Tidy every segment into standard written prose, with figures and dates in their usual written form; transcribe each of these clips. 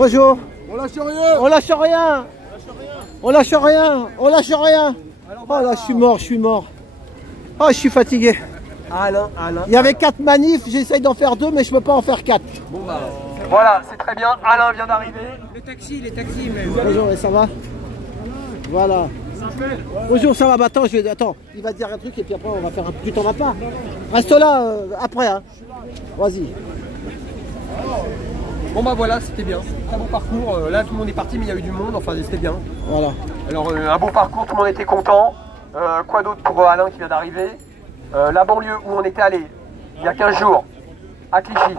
Bonjour. On lâche rien. On lâche rien. On lâche rien. On lâche rien. Oh là, je suis mort, je suis mort. Oh, je suis fatigué. Alain. Il y avait 4 manifs, j'essaye d'en faire 2, mais je peux pas en faire 4. Bon bah, voilà, c'est très bien. Alain vient d'arriver. Les taxis, mais... Bonjour, et ça va? Voilà. Bonjour, ça va? Bah, attends, attends, il va te dire un truc et puis après on va faire un... Tu t'en vas pas? Reste là, après, hein. Vas-y. Bon bah voilà, c'était bien. Très bon parcours. Là, tout le monde est parti, mais il y a eu du monde. Enfin, c'était bien. Voilà. Alors, un beau parcours, tout le monde était content. Quoi d'autre pour Alain qui vient d'arriver? La banlieue où on était allé il y a 15 jours, à Clichy.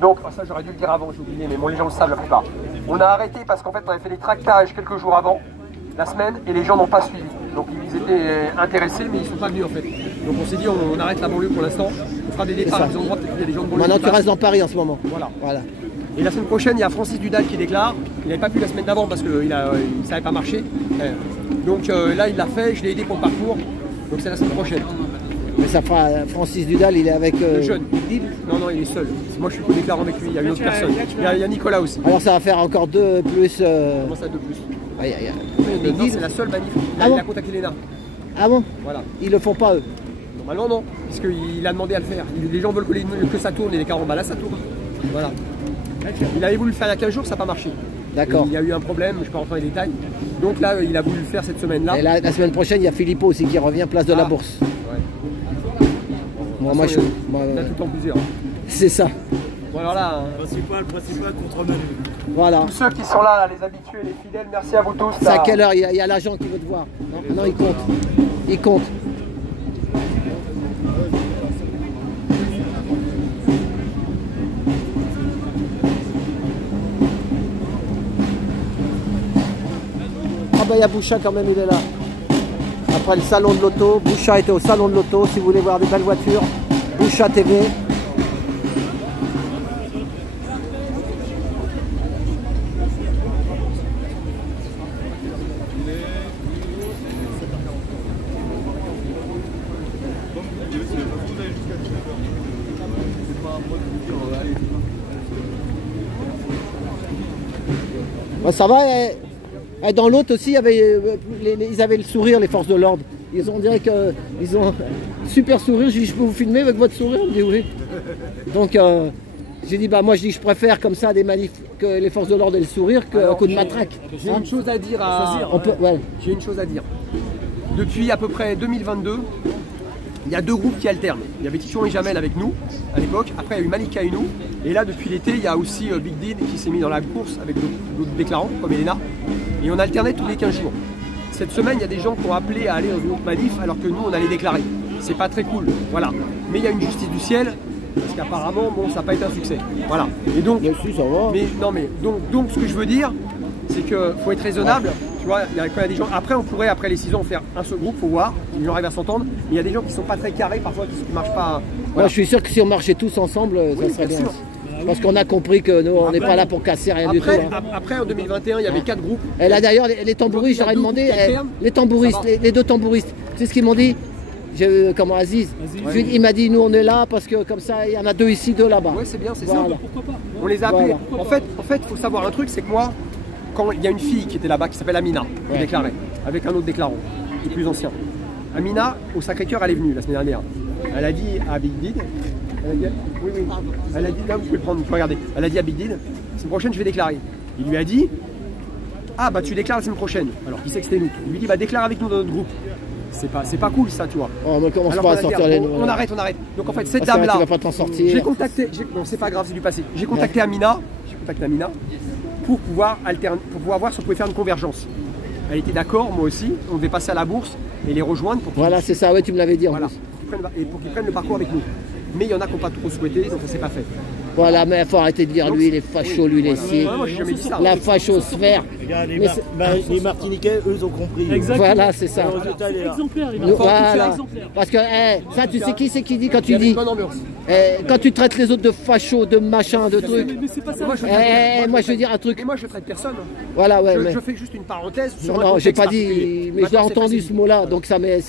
Donc, ça j'aurais dû le dire avant, j'ai oublié, mais bon, les gens le savent la plupart. On a arrêté parce qu'en fait, on avait fait des tractages quelques jours avant, la semaine, et les gens n'ont pas suivi. Donc, ils étaient intéressés, mais ils ne sont pas venus en fait. Donc, on s'est dit, on arrête la banlieue pour l'instant. On fera des départs à des endroits, peut-être qu'il y a des gens de banlieue. Maintenant, tu restes dans Paris en ce moment. Voilà. Et la semaine prochaine, il y a Francis Dudal qui déclare. Il n'avait pas pu la semaine d'avant parce qu'il ne savait pas marcher. Donc là, il l'a fait, je l'ai aidé pour le parcours. Donc c'est la semaine prochaine. Mais ça fera Francis Dudal, il est avec... Le jeune. Non, il est seul. Moi, je suis co-déclarant avec lui. Il y a une autre personne. Il y a Nicolas aussi. Alors ça va faire encore 2 plus... Comment ça, 2 plus? Aïe. Mais non, c'est la seule manif. Là, il a contacté Léna. Ah bon? Voilà. Ils le font pas eux? Normalement non, puisqu'il a demandé à le faire. Les gens veulent que ça tourne et les carambas, là ça tourne. Voilà. Il avait voulu le faire il y a 15 jours, ça n'a pas marché. D'accord. Il y a eu un problème, je ne peux pas rentrer dans les détails. Donc là, il a voulu le faire cette semaine-là. Et la semaine prochaine, il y a Philippot aussi qui revient, place de la Bourse. Ouais. Moi, je... Il y a tout le temps plusieurs. C'est ça. Voilà. Principal contre Manu. Voilà. Tous ceux qui sont là, les habitués, les fidèles, merci à vous tous. C'est à quelle heure? Il y a l'agent qui veut te voir. Non, il compte. Il compte. Ah bah il y a Boucha quand même, il est là. Après le salon de l'auto, Boucha était au salon de l'auto. Si vous voulez voir des belles voitures, Boucha TV. Bah, ça va. Dans l'autre aussi, il y avait, ils avaient le sourire, les forces de l'ordre. Ils ont dit qu'ils ont super sourire. J'ai dit, je peux vous filmer avec votre sourire? On me dit oui. Donc j'ai dit, bah moi je dis, je préfère comme ça des manifs que les forces de l'ordre et le sourire qu'un coup de matraque. J'ai une chose à dire J'ai une chose à dire. Depuis à peu près 2022, il y a 2 groupes qui alternent. Il y avait Tichon et Jamel avec nous à l'époque. Après, il y a eu Malika et nous. Et là, depuis l'été, il y a aussi Big Did qui s'est mis dans la course avec d'autres déclarants, comme Elena. Et on alternait tous les 15 jours. Cette semaine, il y a des gens qui ont appelé à aller dans une autre manif alors que nous, on allait déclarer. C'est pas très cool. Voilà. Mais il y a une justice du ciel. Parce qu'apparemment, bon, ça n'a pas été un succès. Voilà. Et donc, si, ça va. Donc, ce que je veux dire, c'est qu'il faut être raisonnable. Tu vois, il y a quand même des gens. Après, on pourrait, après les 6 ans, faire un seul groupe, faut voir. Les gens arrivent à s'entendre. Mais il y a des gens qui sont pas très carrés, parfois, qui ne marchent pas. Voilà. Moi, je suis sûr que si on marchait tous ensemble, ça serait bien. Parce qu'on a compris que nous, on n'est pas là pour casser rien du tout. Hein. Après, en 2021, il y avait 4 groupes. Et là, d'ailleurs, les tambouristes, j'aurais demandé, les tambouristes, les 2 tambouristes, tu sais ce qu'ils m'ont dit? Comment Aziz, il m'a dit, nous, on est là parce que comme ça, il y en a 2 ici, 2 là-bas. Ouais, c'est bien, c'est voilà. ça. Pourquoi pas? On les a appelés. Voilà. En fait, il faut savoir un truc, c'est que moi, quand il y a une fille qui était là-bas, qui s'appelle Amina, qui déclarait, avec un autre déclarant, qui est plus ancien. Amina, au Sacré-Cœur, elle est venue la semaine dernière. Elle a dit à Big Did, oui. Elle a dit, là vous pouvez prendre, vous pouvez regarder. Elle a dit à Big Did, la semaine prochaine je vais déclarer. Il lui a dit, ah bah tu déclares la semaine prochaine. Alors qu'il sait que c'était nous. Il lui dit, bah déclare avec nous dans notre groupe. C'est pas cool ça, tu vois. Oh, on commence pas à sortir les noms. On arrête. Donc en fait, cette dame là, tu vas pas t'en sortir. J'ai contacté, bon c'est pas grave, c'est du passé. J'ai contacté Amina, pour pouvoir voir si on pouvait faire une convergence. Elle était d'accord, moi aussi. On devait passer à la bourse et les rejoindre. Voilà, c'est ça, ouais, tu me l'avais dit en plus. Pour qu'ils prennent le parcours avec nous. Mais il y en a qui n'ont pas trop souhaité, donc ça s'est pas fait. Voilà, mais il faut arrêter de dire lui, les fachos, lui, les si. Moi, j'ai jamais dit ça. La fachosphère. Les Martiniquais, eux, ont compris. Exactement. Voilà, c'est ça. Exemplaire, voilà. Parce que ça, tu sais qui c'est qui dit quand tu dis quand tu traites les autres de fachos, de machins, de trucs. Mais c'est pas ça. Moi, je veux dire un truc. Et moi, je traite personne. Voilà, ouais. Je fais juste une parenthèse. Non, j'ai pas dit, mais je l'ai entendu ce mot-là, donc ça m'est.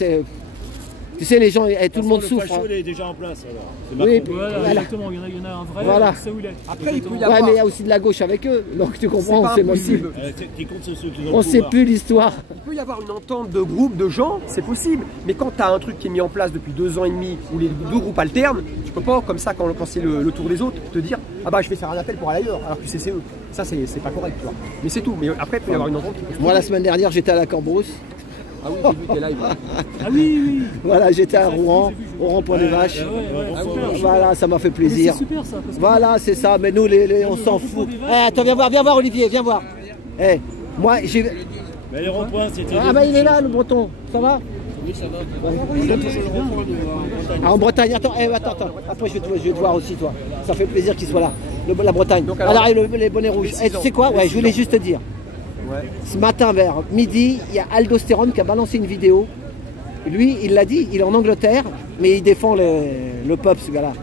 Tu sais, les gens, tout le monde Le souffre. facho, hein. il est déjà en place. Alors. C'est Oui, Macron. voilà. Exactement, il y en a un vrai, Voilà. c'est où il est. Après, il peut y Ouais, avoir. mais il y a aussi de la gauche avec eux. Donc tu C'est comprends, pas c'est même impossible. T'es contre ceux qui ont on le sait pouvoir. plus l'histoire. Il peut y avoir une entente de groupe, de gens, c'est possible. Mais quand tu as un truc qui est mis en place depuis 2 ans et demi, où les deux groupes alternent, tu peux pas, comme ça, quand c'est le tour des autres, te dire ah bah je vais faire un appel pour aller ailleurs, alors que c'est eux. Ça, c'est pas correct, tu vois. Mais c'est tout. Mais après, il peut y avoir une entente. Moi, la semaine dernière, j'étais à la Cambrousse. Ah oui, j'ai vu tes lives. Ah oui, oui. Voilà, j'étais à Rouen, au rond-point des Vaches. Ouais, super. Voilà, ça m'a fait Mais plaisir. c'est super ça. Parce que Voilà, c'est ça. Mais nous, on s'en fout. Eh, attends, viens voir, Olivier, viens voir. Eh, moi, j'ai. Mais les ronds-points, c'était. Ah, bah, il est là, le breton. Ça va? Ah, en Bretagne, attends. Après, je vais te voir aussi, toi. Ça fait plaisir qu'il soit là. La Bretagne. Donc, alors, les bonnets rouges. Eh, tu sais quoi? Ouais, je voulais juste te dire. Ouais. Ce matin, vers midi, il y a Aldostérone qui a balancé une vidéo. Lui, il l'a dit, il est en Angleterre, mais il défend le peuple, ce gars-là.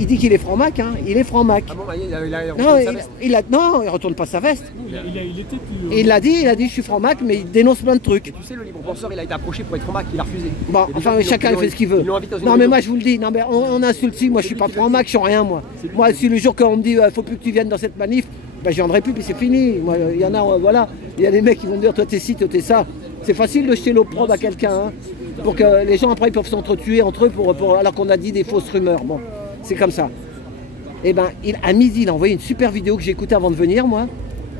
Il dit qu'il est franc-mac, hein. Il est franc-mac. Ah bon, bah, il Non, sa veste. non, il retourne pas sa veste. il était plus. Et il a dit, je suis franc-mac, mais il dénonce plein de trucs. Tu sais, le libre penseur, il a été approché pour être franc-mac, il a refusé. Bon, Il y a des enfin, gens qui chacun l'ont- fait ce qu'il veut. ils l'ont invité dans une Non, mais réunion. moi, je vous le dis, non, mais on insulte si, moi, je suis pas franc-mac, je suis rien, moi. Moi, si le jour qu'on me dit, faut plus que tu viennes dans cette manif, ben, je viendrai plus, puis c'est fini. Moi, il y en a, voilà. Il y a des mecs qui vont me dire, toi, t'es ci, toi, t'es ça. C'est facile de jeter l'opprobre à quelqu'un, hein, pour que les gens, après, ils peuvent s'entretuer entre eux, alors qu'on a dit des fausses rumeurs. Bon, c'est comme ça. Et ben, à midi, il a envoyé une super vidéo que j'ai écoutée avant de venir, moi.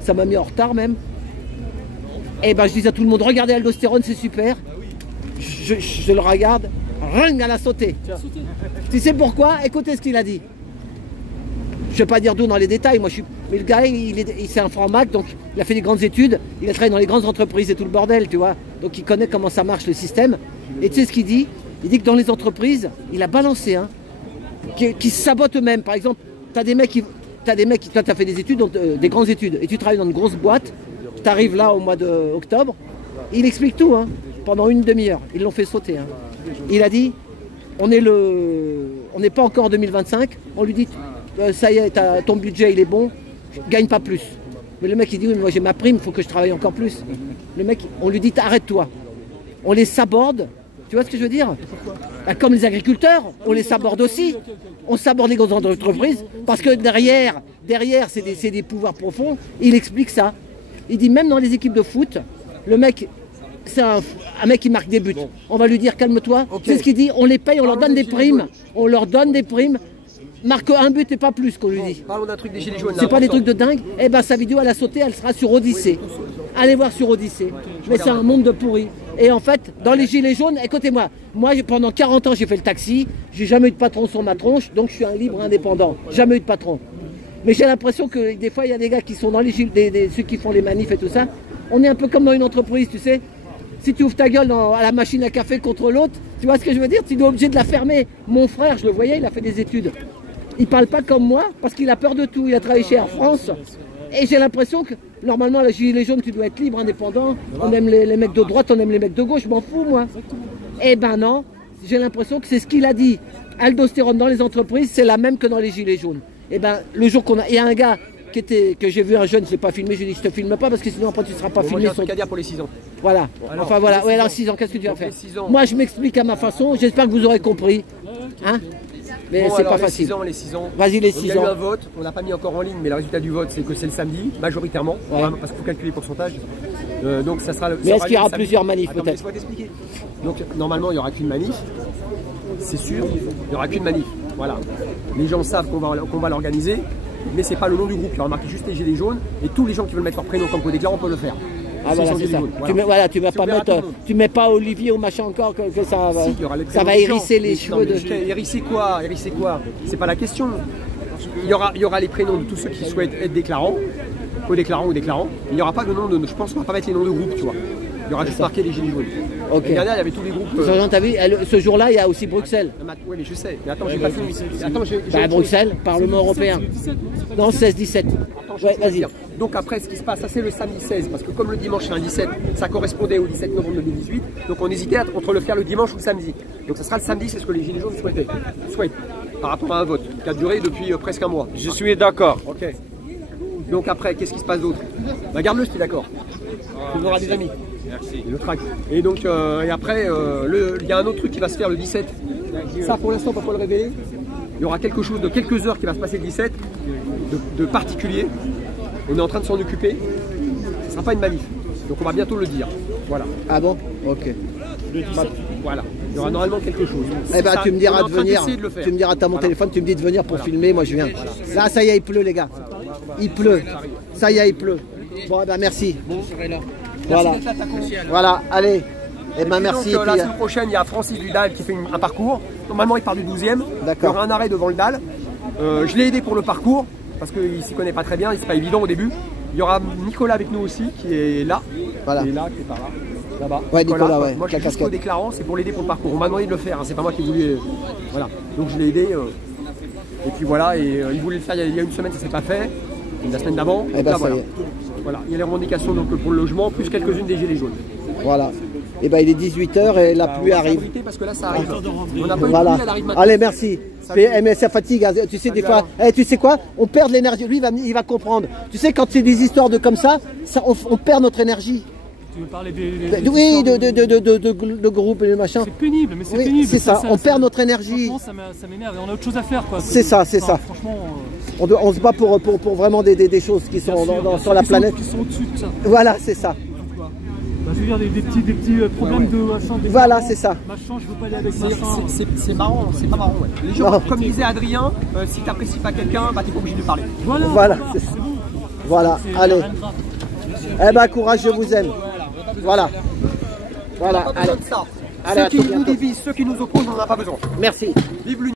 Ça m'a mis en retard, même. Et ben, je dis à tout le monde, regardez Aldostérone, c'est super. Je le regarde, ring, elle a sauté. Tu sais pourquoi? Écoutez ce qu'il a dit. Je ne vais pas dire d'où dans les détails, moi je suis. Mais le gars, c'est un franc-mac, donc il a fait des grandes études, il a travaillé dans les grandes entreprises et tout le bordel, tu vois. Donc il connaît comment ça marche le système. Et tu sais ce qu'il dit? Il dit que dans les entreprises, il a balancé, hein, qui se sabotent eux-mêmes. Par exemple, tu as des mecs qui. Toi, tu as fait des études, donc, des grandes études, et tu travailles dans une grosse boîte, tu arrives là au mois d'octobre, il explique tout, hein, pendant une demi-heure. Ils l'ont fait sauter. Hein. Il a dit, on n'est pas encore en 2025, on lui dit, ça y est, ton budget il est bon, gagne pas plus. Mais le mec il dit, oui, mais moi j'ai ma prime, il faut que je travaille encore plus. Le mec, on lui dit, arrête-toi. On les saborde, tu vois ce que je veux dire? Bah, comme les agriculteurs, on les saborde aussi. On saborde les grandes entreprises parce que derrière c'est des pouvoirs profonds. Il explique ça. Il dit même dans les équipes de foot, le mec, c'est un mec qui marque des buts. On va lui dire calme-toi. Okay. C'est ce qu'il dit. On les paye, on leur donne des primes. On leur donne des primes. Marque un but et pas plus qu'on lui dit. Parlons d'un truc des gilets jaunes. C'est pas des trucs de dingue. Eh ben sa vidéo elle a sauté, elle sera sur Odyssée. Allez voir sur Odyssée. Mais c'est un monde de pourri. Et en fait, dans les gilets jaunes, écoutez-moi, moi pendant 40 ans j'ai fait le taxi, j'ai jamais eu de patron sur ma tronche, donc je suis un libre indépendant. Jamais eu de patron. Mais j'ai l'impression que des fois il y a des gars qui sont dans les gilets, ceux qui font les manifs et tout ça. On est un peu comme dans une entreprise, tu sais. Si tu ouvres ta gueule à la machine à café contre l'autre, tu vois ce que je veux dire? Tu dois obligé de la fermer. Mon frère, je le voyais, il a fait des études. Il parle pas comme moi parce qu'il a peur de tout. Il a travaillé chez Air France. Et j'ai l'impression que normalement, la gilet jaune, tu dois être libre, indépendant. On aime les mecs de droite, on aime les mecs de gauche. Je m'en fous, moi. Eh ben non. J'ai l'impression que c'est ce qu'il a dit. Aldostérone dans les entreprises, c'est la même que dans les gilets jaunes. Eh ben, le jour qu'on a. Il y a un gars que j'ai vu, un jeune, je l'ai pas filmé. Je lui ai dit, je te filme pas parce que sinon après tu seras pas Moi, filmé. j'ai un truc à dire pour les 6 ans. Voilà. Alors, Enfin voilà. les Ouais, 6 alors ans. 6 ans, qu'est-ce que tu vas Donc, faire? les 6 ans. Moi, je m'explique à ma façon. J'espère que vous aurez compris. Hein? Mais Bon, c'est alors, pas facile. Les 6 ans. Vas-y, les Donc, 6 il y a eu ans. un vote, on n'a pas mis encore en ligne, mais le résultat du vote, c'est que c'est le samedi, majoritairement, Ouais. vraiment, parce qu'il faut calculer le pourcentage. Donc ça sera le. Mais ça est-ce aura qu'il y lieu aura le samedi. plusieurs manifs, Attends, peut-être? laisse-moi t'expliquer. Donc normalement, il n'y aura qu'une manif, c'est sûr, il n'y aura qu'une manif. Voilà. Les gens savent qu'on va l'organiser, mais c'est pas le nom du groupe. Il y aura marqué juste les gilets jaunes, et tous les gens qui veulent mettre leur prénom comme co-déclarant peuvent le faire. Ah voilà, Sans c'est gilets ça. jaunes, Tu vas C'est pas ouvert à mettre, tout le monde. tu mets pas Olivier ou machin encore que ça va, Si, il y aura les ça prénoms va des gens. hérisser les Mais cheveux de. Hérisser quoi? Hérisser quoi? C'est pas la question. Il y aura les prénoms de tous ceux qui souhaitent être déclarants, co-déclarants ou déclarants. Il n'y aura pas de nom de. Je pense qu'on va pas mettre les noms de groupes, tu vois. Il y aura juste marqué les gilets jaunes. Ok. L'année dernière, il y avait tous les groupes. T'as vu, ce jour-là, il y a aussi Bruxelles. Oui, mais je sais. Mais attends, j'ai pas fini. Attends, Bah, Bruxelles, Parlement européen. Non, 16-17. Ouais, vas-y. Donc après, ce qui se passe, ça c'est le samedi 16, parce que comme le dimanche c'est un 17, ça correspondait au 17 novembre 2018, donc on hésitait entre le faire le dimanche ou le samedi. Donc ça sera le samedi, c'est ce que les Gilets jaunes souhaitent, par rapport à un vote qui a duré depuis presque un mois. Je suis d'accord. Ok. Donc après, qu'est-ce qui se passe d'autre? Bah garde-le si tu es d'accord. Tu auras des amis. Merci. Le track. Et donc, et après, il y a un autre truc qui va se faire le 17. Ça, pour l'instant, on ne peut pas le révéler. Il y aura quelque chose de quelques heures qui va se passer le 17, de particulier. On est en train de s'en occuper. Ce ne sera pas une manif. Donc, on va bientôt le dire. Voilà. Ah bon? Ok. Voilà. Il y aura normalement quelque chose. Eh ben, tu me diras de venir. Tu Tu me diras, t'as mon téléphone, tu me dis de venir pour filmer, moi je viens. Là, ça y est, il pleut, les gars. Il pleut. Ça y est, il pleut. Bon, eh ben, merci. Voilà. Voilà, allez. Eh ben, merci. Donc, la semaine prochaine, il y a Francis du DAL qui fait un parcours. Normalement, il part du 12e. Il y aura un arrêt devant le DAL. Je l'ai aidé pour le parcours parce qu'il ne s'y connaît pas très bien. C'est pas évident au début. Il y aura Nicolas avec nous aussi qui est là. Voilà. Qui est là, qui est par là. Là-bas. Ouais, Nicolas, ouais. Moi, je suis juste déclarant, c'est pour l'aider pour le parcours. On m'a demandé de le faire, hein, c'est pas moi qui ai voulu. Voilà. Donc, je l'ai aidé. Et puis voilà, et il voulait le faire il y a une semaine, ça s'est pas fait. La semaine d'avant. Et ben, là, ça y est. Voilà. Il y a les revendications donc, pour le logement, plus quelques-unes des gilets jaunes. Voilà. Et ben, il est 18 h et la pluie arrive. Parce que là, ça arrive. On n'a pas eu de Voilà. pluie, elle arrive maintenant. Allez, merci. Mais ça fatigue, hein. Tu sais, des fois, tu sais quoi? On perd de l'énergie. Lui, il va comprendre. Tu sais, quand c'est des histoires de comme ça, on perd notre énergie. Tu veux parler Oui, de groupe et de machin. C'est pénible, mais c'est Oui, pénible. c'est ça, on perd notre énergie. Franchement, ça m'énerve. On a autre chose à faire, quoi. C'est ça, c'est ça. Franchement, On se bat pour vraiment des choses qui sont sur la planète. Qui sont au-dessus de ça. Voilà, c'est ça. Bah, je veux dire, des petits problèmes de machin. Voilà, c'est ça. Machin, je veux pas aller avec machin. C'est marrant, c'est pas marrant. Ouais. Les gens, comme disait Adrien, si tu n'apprécies pas quelqu'un, bah, tu n'es pas obligé de parler. Voilà, c'est ça. Voilà, allez. Eh ben, courage, je vous aime. Voilà. Voilà, allez. Ceux qui nous divisent, ceux qui nous opposent, on n'en a pas besoin. Merci. Vive l'union.